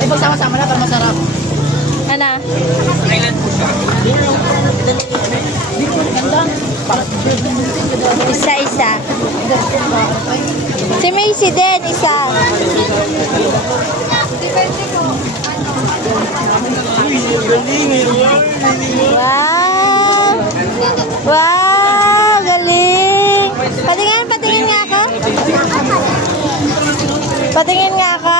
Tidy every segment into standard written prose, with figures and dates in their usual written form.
Eh, pagsama-sama na para masarap. Ano? Isa-isa. Si Macy din, isa. Wow! Wow! Galing! Patingin nga ako. Patingin nga ako.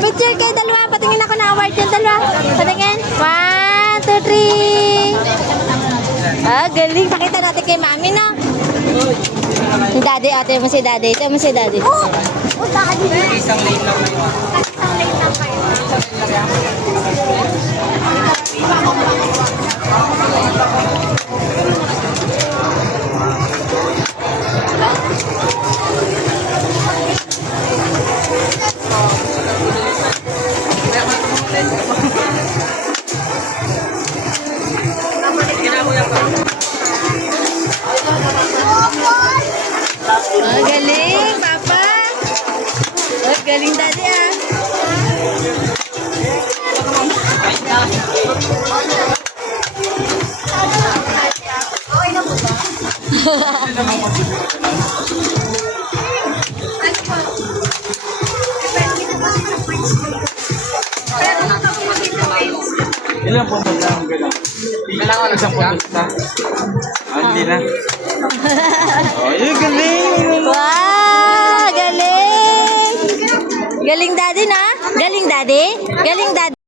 Picture kayo dalawa. Patingin ako na award yung dalawa. Patingin. 1, 2, 3. Ah, galing. Pakita natin kay mami, no? Si daddy, ate mo si daddy. Ito mo si daddy. Oh, daddy. Isang lane lang kayo. Isang lane lang kayo. Oh, galing, Papa. Oh, galing, Daddy, ah. Ilan po ba ang gano'n? Kailangan ko isang pumunta. Hindi na. Oh, yun, galing! Wow, galing. Galing, Daddy, na? Galing, Daddy? Galing, Daddy.